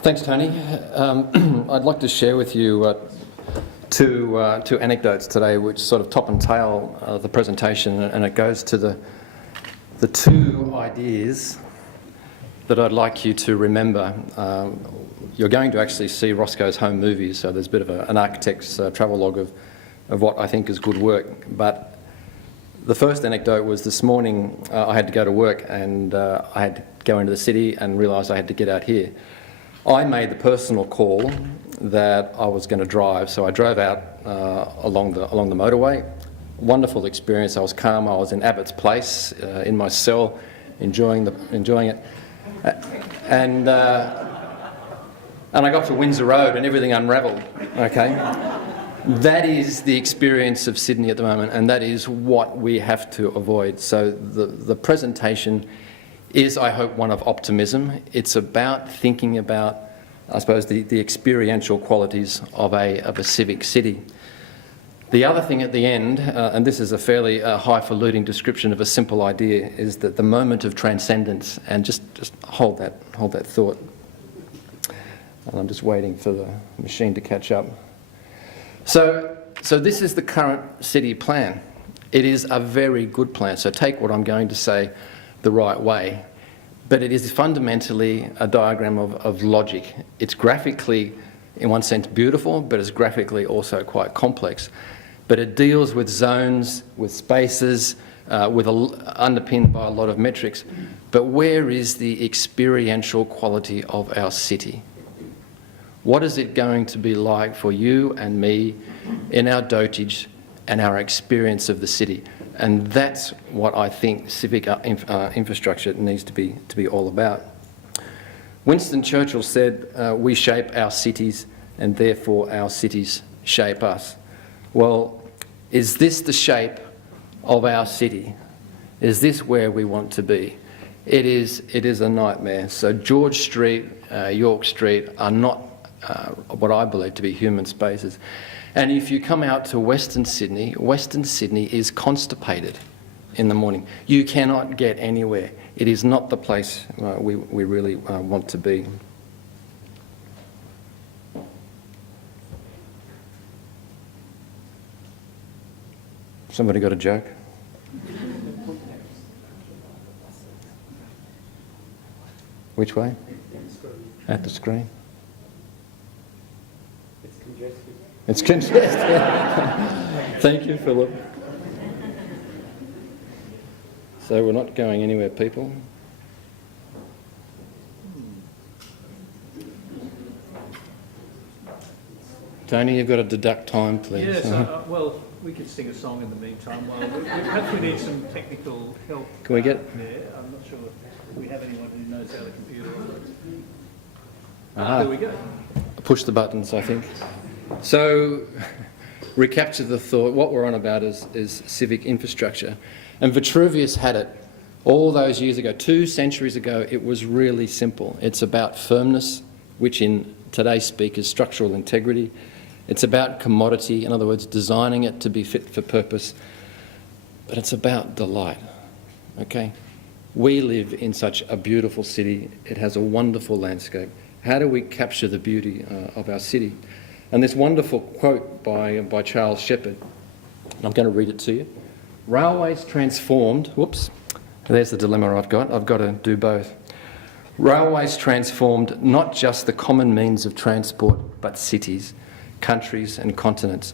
Thanks, Tony. I'd like to share with you two anecdotes today which sort of top and tail the presentation, and it goes to the two ideas that I'd like you to remember. You're going to actually see Roscoe's home movies, so there's a bit of an architect's travelogue of what I think is good work. But the first anecdote was this morning. I had to go to work, and I had to go into the city and realised I had to get out here. I made the personal call that I was going to drive, so I drove out along the motorway. Wonderful experience. I was calm. I was in Abbott's Place in my cell, enjoying it, and I got to Windsor Road and everything unravelled. Okay, that is the experience of Sydney at the moment, and that is what we have to avoid. So the presentation is, I hope, one of optimism. It's about thinking about, I suppose, the experiential qualities of a civic city. The other thing at the end, and this is a fairly highfalutin description of a simple idea, is that the moment of transcendence, and just hold that thought. And I'm just waiting for the machine to catch up. So this is the current city plan. It is a very good plan. So take what I'm going to say the right way. But it is fundamentally a diagram of logic. It's graphically, in one sense, beautiful, but it's graphically also quite complex. But it deals with zones, with spaces, underpinned by a lot of metrics. But where is the experiential quality of our city? What is it going to be like for you and me in our dotage and our experience of the city? And that's what I think civic infrastructure needs to be all about. Winston Churchill said, we shape our cities and therefore our cities shape us. Well, is this the shape of our city? Is this where we want to be? It is a nightmare. So George Street, York Street are not what I believe to be human spaces. And if you come out to Western Sydney is constipated in the morning. You cannot get anywhere. It is not the place we really want to be. Somebody got a joke? Which way? At the screen. It's congested. Thank you, Philip. So we're not going anywhere, people. Tony, you've got to deduct time, please. Yes, well, we could sing a song in the meantime. Well, perhaps we need some technical help. Can we get there? I'm not sure if we have anyone who knows how the computer works. There we go. Push the buttons, I think. So, recapture the thought. What we're on about is civic infrastructure. And Vitruvius had it all those years ago. 2 centuries ago, it was really simple. It's about firmness, which in today's speak is structural integrity. It's about commodity, in other words, designing it to be fit for purpose. But it's about delight, okay? We live in such a beautiful city. It has a wonderful landscape. How do we capture the beauty of our city? And this wonderful quote by Charles Shepherd, and I'm going to read it to you. Railways transformed, whoops, there's the dilemma I've got to do both. Railways transformed not just the common means of transport, but cities, countries and continents.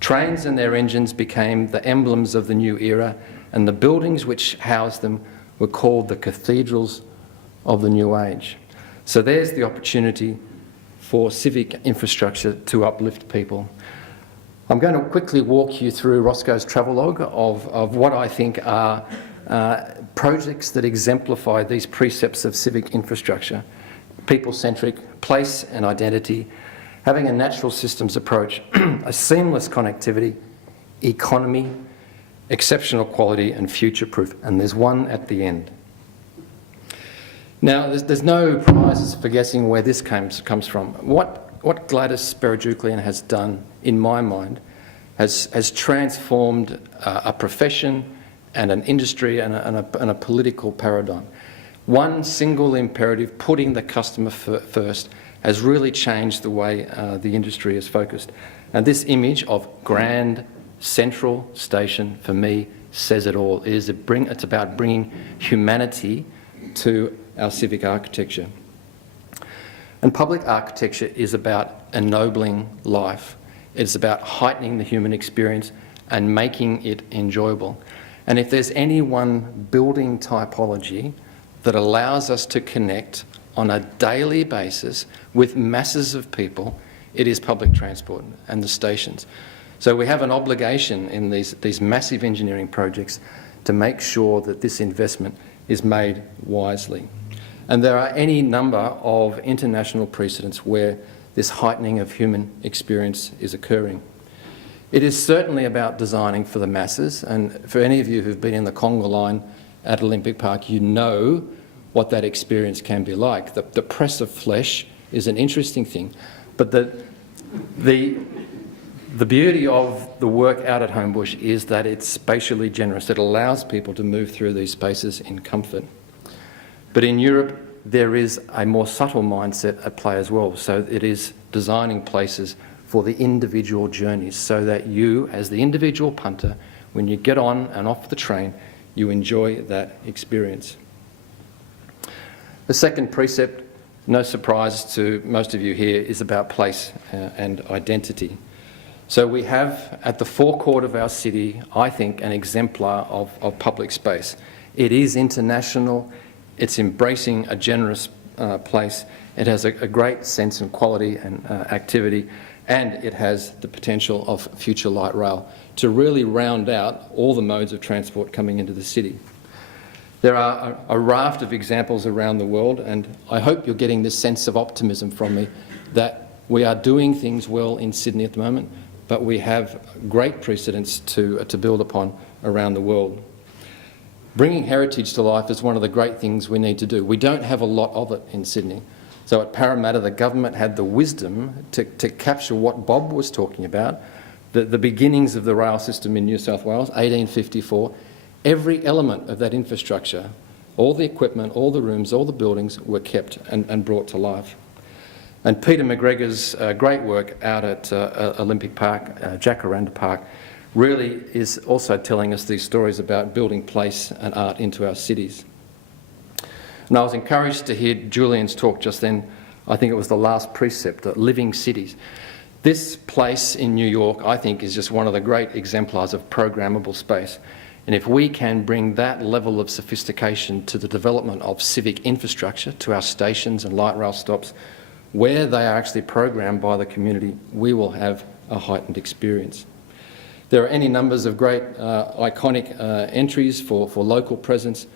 Trains and their engines became the emblems of the new era, and the buildings which housed them were called the cathedrals of the new age. So there's the opportunity for civic infrastructure to uplift people. I'm going to quickly walk you through Roscoe's travelogue of what I think are projects that exemplify these precepts of civic infrastructure. People-centric, place and identity, having a natural systems approach, a seamless connectivity, economy, exceptional quality and future-proof. And there's one at the end. Now, there's no prizes for guessing where this comes from. What Gladys Berejiklian has done, in my mind, has transformed a profession and an industry and a political paradigm. One single imperative, putting the customer first, has really changed the way the industry is focused. And this image of grand central station, for me, says it all. It's about bringing humanity to our civic architecture. And public architecture is about ennobling life. It's about heightening the human experience and making it enjoyable. And if there's any one building typology that allows us to connect on a daily basis with masses of people, it is public transport and the stations. So we have an obligation in these massive engineering projects to make sure that this investment is made wisely. And there are any number of international precedents where this heightening of human experience is occurring. It is certainly about designing for the masses, and for any of you who've been in the Conga line at Olympic Park, you know what that experience can be like. The press of flesh is an interesting thing, but the beauty of the work out at Homebush is that it's spatially generous. It allows people to move through these spaces in comfort. But in Europe, there is a more subtle mindset at play as well. So it is designing places for the individual journeys so that you, as the individual punter, when you get on and off the train, you enjoy that experience. The second precept, no surprise to most of you here, is about place and identity. So we have at the forecourt of our city, I think, an exemplar of public space. It is international. It's embracing a generous place. It has a great sense and quality and activity, and it has the potential of future light rail to really round out all the modes of transport coming into the city. There are a raft of examples around the world, and I hope you're getting this sense of optimism from me that we are doing things well in Sydney at the moment, but we have great precedents to build upon around the world. Bringing heritage to life is one of the great things we need to do. We don't have a lot of it in Sydney. So at Parramatta, the government had the wisdom to capture what Bob was talking about, the beginnings of the rail system in New South Wales, 1854. Every element of that infrastructure, all the equipment, all the rooms, all the buildings were kept and brought to life. And Peter McGregor's great work out at Olympic Park, Jacaranda Park, really is also telling us these stories about building place and art into our cities. And I was encouraged to hear Julian's talk just then. I think it was the last precept, living cities. This place in New York, I think, is just one of the great exemplars of programmable space. And if we can bring that level of sophistication to the development of civic infrastructure, to our stations and light rail stops, where they are actually programmed by the community, we will have a heightened experience. There are any numbers of great iconic entries for local presence,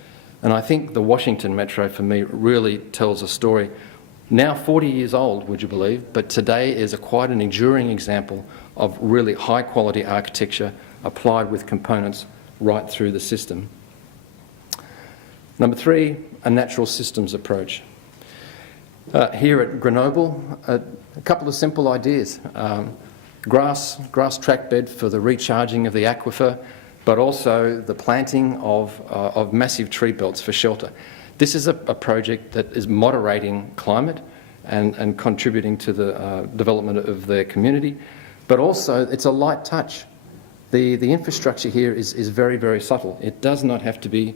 and I think the Washington Metro for me really tells a story. Now 40 years old, would you believe, but today is quite an enduring example of really high quality architecture applied with components right through the system. Number 3, a natural systems approach. Here at Grenoble, a couple of simple ideas. Grass track bed for the recharging of the aquifer, but also the planting of massive tree belts for shelter. This is a project that is moderating climate and contributing to the development of their community, but also it's a light touch. The infrastructure here is very, very subtle. It does not have to be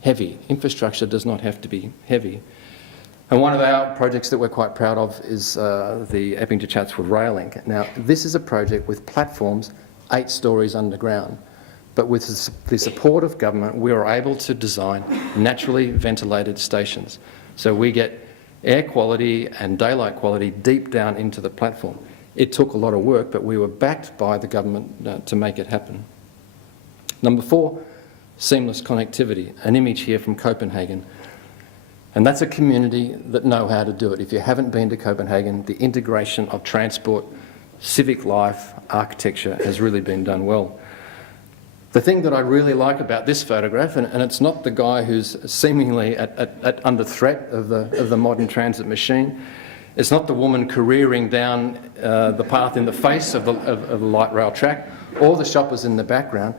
heavy. Infrastructure does not have to be heavy. And one of our projects that we're quite proud of is the Epping to Chatswood Rail Link. Now, this is a project with platforms 8 stories underground. But with the support of government, we were able to design naturally ventilated stations. So we get air quality and daylight quality deep down into the platform. It took a lot of work, but we were backed by the government to make it happen. Number 4, seamless connectivity. An image here from Copenhagen. And that's a community that know how to do it. If you haven't been to Copenhagen, the integration of transport, civic life, architecture has really been done well. The thing that I really like about this photograph, and it's not the guy who's seemingly under threat of the modern transit machine, it's not the woman careering down the path in the face of the light rail track, or the shoppers in the background,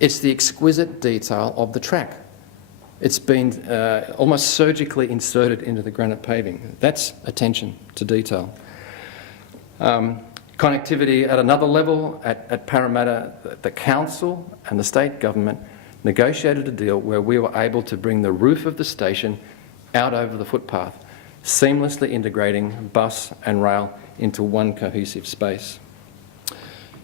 it's the exquisite detail of the track. It's been almost surgically inserted into the granite paving. That's attention to detail. Connectivity at another level, at Parramatta, the council and the state government negotiated a deal where we were able to bring the roof of the station out over the footpath, seamlessly integrating bus and rail into one cohesive space.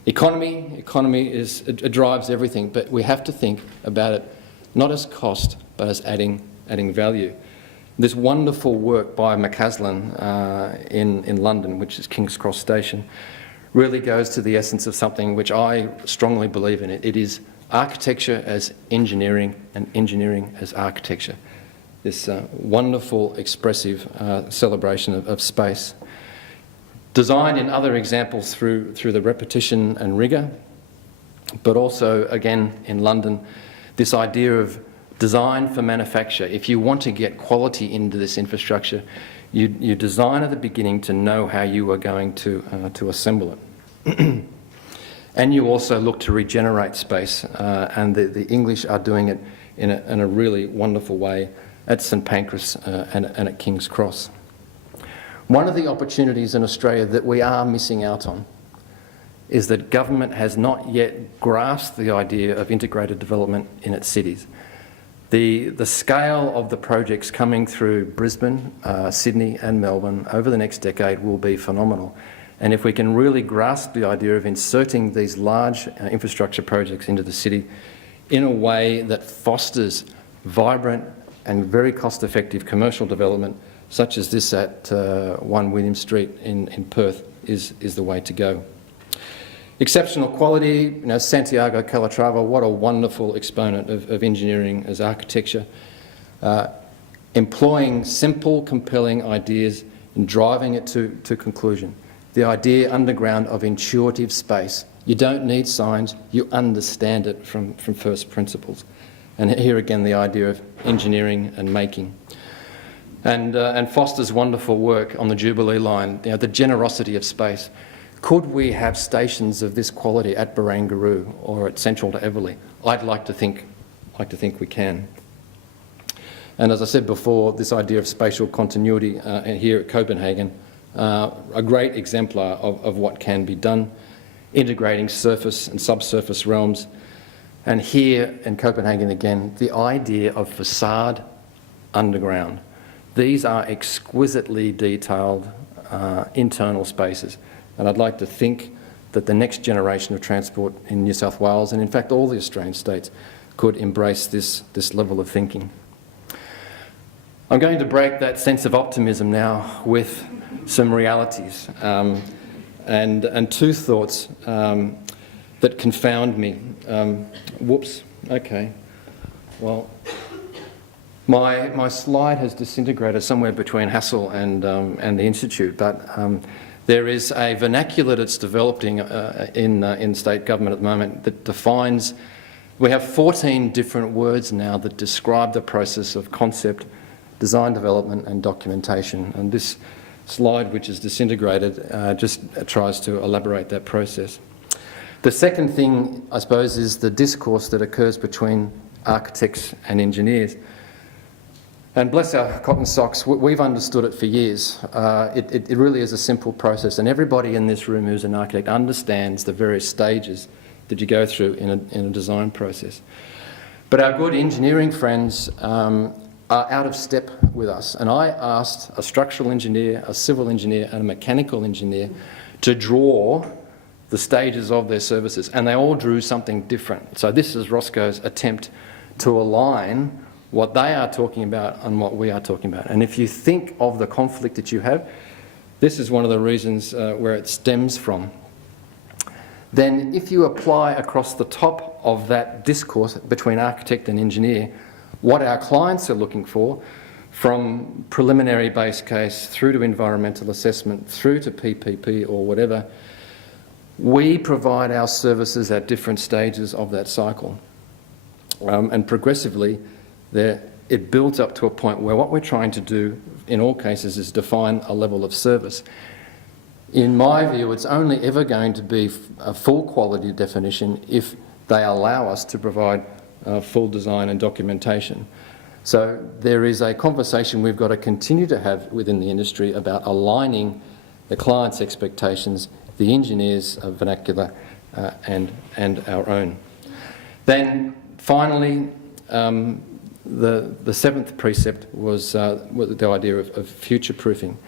Economy it drives everything, but we have to think about it not as cost, but as adding value. This wonderful work by McCaslin in London, which is King's Cross Station, really goes to the essence of something which I strongly believe in. It is architecture as engineering and engineering as architecture. This wonderful, expressive celebration of space. Designed in other examples through the repetition and rigour, but also, again, in London, this idea of design for manufacture. If you want to get quality into this infrastructure, you design at the beginning to know how you are going to assemble it. And you also look to regenerate space, and the English are doing it in a really wonderful way at St Pancras and at King's Cross. One of the opportunities in Australia that we are missing out on is that government has not yet grasped the idea of integrated development in its cities. The scale of the projects coming through Brisbane, Sydney and Melbourne over the next decade will be phenomenal. And if we can really grasp the idea of inserting these large infrastructure projects into the city in a way that fosters vibrant and very cost-effective commercial development, such as this at 1 William Street in Perth, is the way to go. Exceptional quality, Santiago Calatrava, what a wonderful exponent of engineering as architecture. Employing simple, compelling ideas and driving it to conclusion. The idea underground of intuitive space. You don't need signs, you understand it from first principles. And here again, the idea of engineering and making. And Foster's wonderful work on the Jubilee line, the generosity of space. Could we have stations of this quality at Barangaroo or at Central to Everleigh? I'd like to think we can. And as I said before, this idea of spatial continuity here at Copenhagen, a great exemplar of what can be done, integrating surface and subsurface realms. And here in Copenhagen again, the idea of facade underground. These are exquisitely detailed internal spaces. And I'd like to think that the next generation of transport in New South Wales, and in fact all the Australian states, could embrace this level of thinking. I'm going to break that sense of optimism now with some realities and two thoughts that confound me. Whoops, okay. Well, my slide has disintegrated somewhere between Hassel and the Institute, but there is a vernacular that's developing in state government at the moment that defines, we have 14 different words now that describe the process of concept, design development and documentation. And this slide, which is disintegrated, just tries to elaborate that process. The second thing, I suppose, is the discourse that occurs between architects and engineers. And bless our cotton socks, we've understood it for years. It really is a simple process, and everybody in this room who's an architect understands the various stages that you go through in a design process. But our good engineering friends are out of step with us. And I asked a structural engineer, a civil engineer and a mechanical engineer to draw the stages of their services, and they all drew something different. So this is Roscoe's attempt to align what they are talking about and what we are talking about. And if you think of the conflict that you have, this is one of the reasons where it stems from. Then if you apply across the top of that discourse between architect and engineer what our clients are looking for, from preliminary base case through to environmental assessment, through to PPP or whatever, we provide our services at different stages of that cycle. And progressively, it builds up to a point where what we're trying to do in all cases is define a level of service. In my view, it's only ever going to be a full quality definition if they allow us to provide full design and documentation. So there is a conversation we've got to continue to have within the industry about aligning the client's expectations, the engineers' vernacular, and our own. Then finally, the seventh precept was the idea of future-proofing.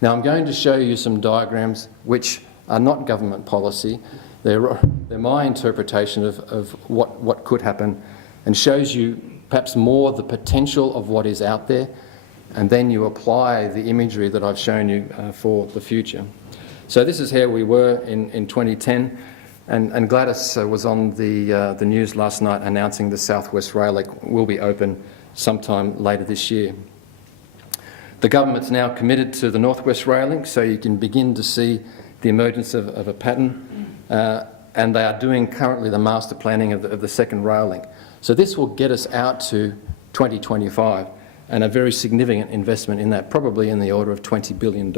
Now I'm going to show you some diagrams which are not government policy. They're my interpretation of what could happen, and shows you perhaps more the potential of what is out there, and then you apply the imagery that I've shown you for the future. So this is how we were in 2010, and Gladys was on the news last night announcing the South West Rail Link will be open sometime later this year. The government's now committed to the North West Rail Link, so you can begin to see the emergence of a pattern, and they are doing currently the master planning of the second rail link. So this will get us out to 2025, and a very significant investment in that, probably in the order of $20 billion.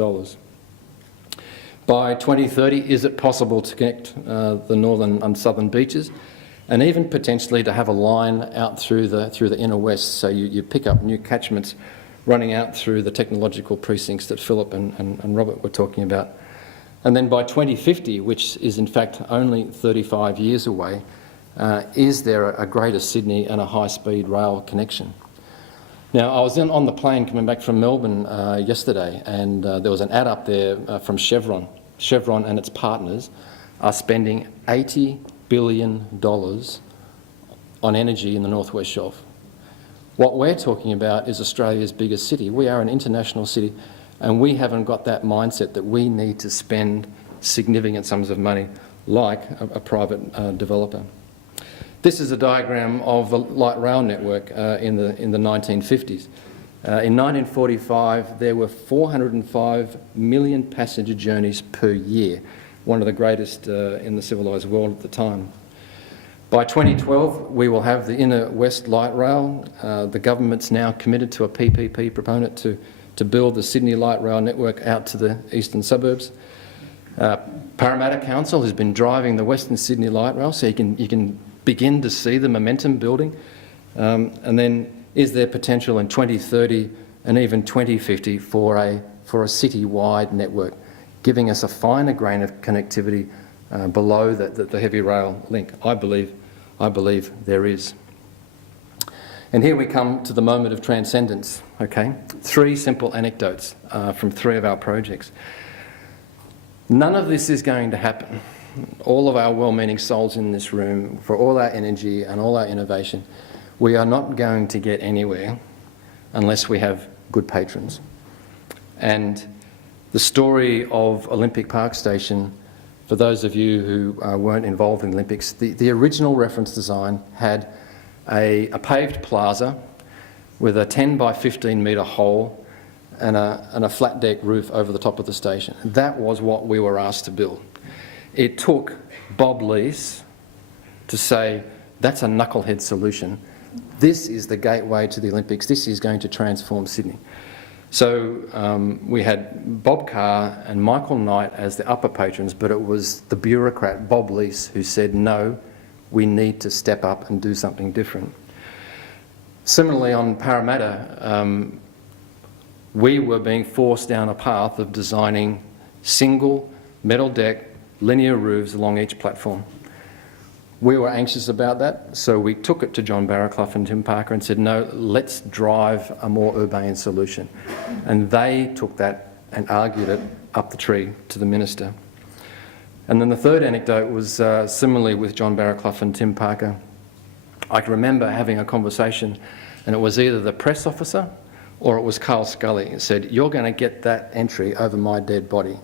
By 2030, is it possible to connect the northern and southern beaches, and even potentially to have a line out through the inner west, so you pick up new catchments running out through the technological precincts that Philip and Robert were talking about. And then by 2050, which is in fact only 35 years away, is there a Greater Sydney and a high-speed rail connection? Now, I was on the plane coming back from Melbourne yesterday, and there was an ad up there from Chevron. Chevron and its partners are spending $80 billion on energy in the North West Shelf. What we're talking about is Australia's biggest city. We are an international city, and we haven't got that mindset that we need to spend significant sums of money like a private developer. This is a diagram of the light rail network in the 1950s. In 1945, there were 405 million passenger journeys per year, one of the greatest in the civilised world at the time. By 2012, we will have the inner west light rail. The government's now committed to a PPP proponent to build the Sydney light rail network out to the eastern suburbs. Parramatta Council has been driving the Western Sydney light rail, so you can begin to see the momentum building. And then is there potential in 2030 and even 2050 for a city-wide network, giving us a finer grain of connectivity below the heavy rail link? I believe there is. And here we come to the moment of transcendence, okay? 3 simple anecdotes from 3 of our projects. None of this is going to happen. All of our well-meaning souls in this room, for all our energy and all our innovation, we are not going to get anywhere unless we have good patrons. And the story of Olympic Park Station, for those of you who weren't involved in the Olympics, the original reference design had a paved plaza with a 10 by 15 metre hole and a flat deck roof over the top of the station. That was what we were asked to build. It took Bob Lees to say, that's a knucklehead solution. This is the gateway to the Olympics. This is going to transform Sydney. So we had Bob Carr and Michael Knight as the upper patrons, but it was the bureaucrat Bob Lees who said, no, we need to step up and do something different. Similarly, on Parramatta, we were being forced down a path of designing single metal deck linear roofs along each platform. We were anxious about that, so we took it to John Barraclough and Tim Parker and said, no, let's drive a more urbane solution. And they took that and argued it up the tree to the minister. And then the third anecdote was similarly with John Barraclough and Tim Parker. I can remember having a conversation, and it was either the press officer or it was Carl Scully, and said, you're going to get that entry over my dead body.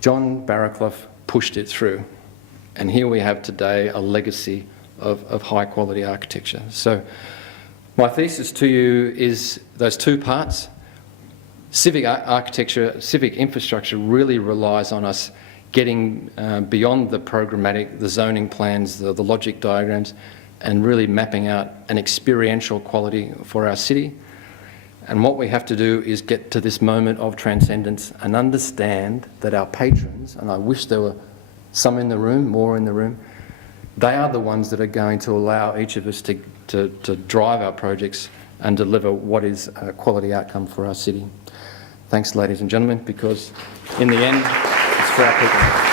John Barraclough pushed it through. And here we have today a legacy of high quality architecture. So my thesis to you is those 2 parts. Civic architecture, civic infrastructure really relies on us getting beyond the programmatic, the zoning plans, the logic diagrams, and really mapping out an experiential quality for our city. And what we have to do is get to this moment of transcendence and understand that our patrons, and I wish there were some in the room, more in the room, they are the ones that are going to allow each of us to drive our projects and deliver what is a quality outcome for our city. Thanks, ladies and gentlemen, because in the end, it's for our people.